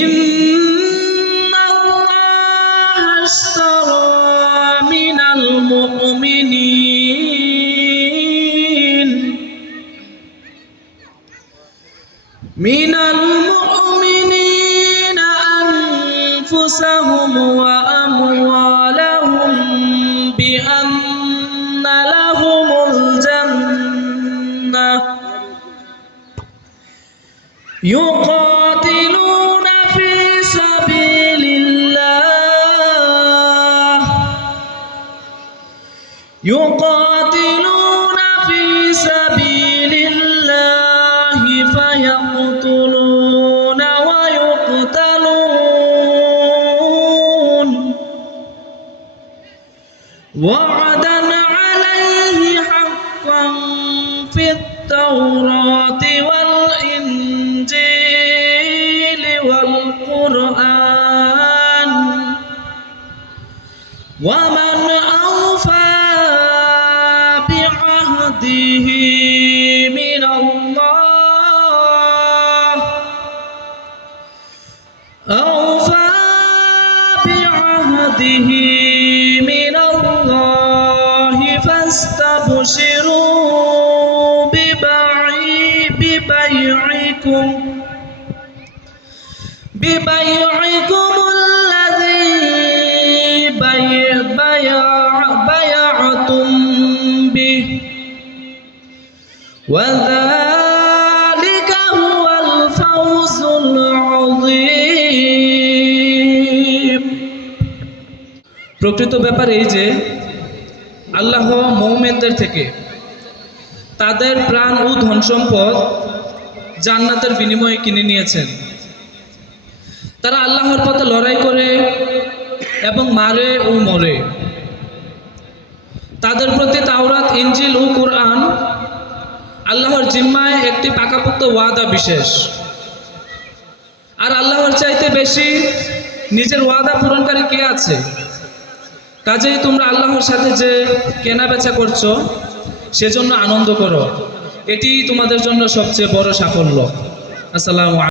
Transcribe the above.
ইন্নাল্লাহা আশতারা মিনাল মুমিনিনা আনফুসাহুম ওয়া আমওয়ালাহুম বিআন্না লাহুমুল জান্নাহ ইউকাতিলুনা ফি সাবিলিল্লাহ فيقتلون ويقتلون وعدا عليه حقا في التوراة والإنجيل والقرآن ومن أوفى بعهده من الله فاستبشروا ببيعكم الذي بايعتم به وذلك هو الفوز العظيم। প্রকৃত ব্যাপার এই যে আল্লাহ মুমিনদের থেকে তাদের প্রাণ ও ধন সম্পদ জান্নাতের বিনিময়ে কিনে নিয়েছেন। তারা আল্লাহর পথে লড়াই করে এবং মারে ও মরে। তাদের প্রতি তাওরাত, ইনজিল ও কুরআন আল্লাহর জিম্মায় একটি পাকাপোক্ত ওয়াদা বিশেষ। আর আল্লাহর চাইতে বেশি নিজের ওয়াদা পূরণকারী কে আছে? কাজেই তোমরা আল্লাহর সাথে যে কেনা বেচা করছো সেজন্য আনন্দ করো, এটি তোমাদের জন্য সবচেয়ে বড় সাফল্য। আসসালামু আলাইকুম।